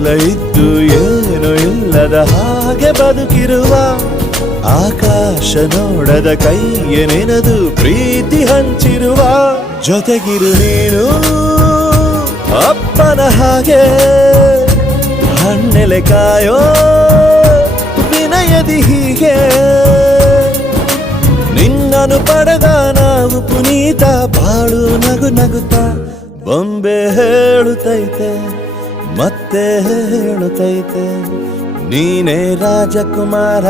ಎಲ್ಲ ಇದ್ದು ಏನು ಇಲ್ಲದ ಹಾಗೆ ಬದುಕಿರುವ ಆಕಾಶ ನೋಡದ ಕೈಯ ನೆನೆದು ಪ್ರೀತಿ ಹಂಚಿರುವ ಜೊತೆಗಿರು ನೀನು ಅಪ್ಪನ ಹಾಗೆ ಹಣ್ಣೆಲೆ ಕಾಯೋ ವಿನಯದಿ ಹೀಗೆ ನಿನ್ನನು ಪಡೆದ ನಾವು ಪುನೀತ ಬಾಳು ನಗು ನಗುತ್ತಾ ಬೊಂಬೆ ಹೇಳುತ್ತೈತೆ ಮತ್ತೆ ಹೇಳುತ್ತೈತೆ ನೀನೇ ರಾಜಕುಮಾರ.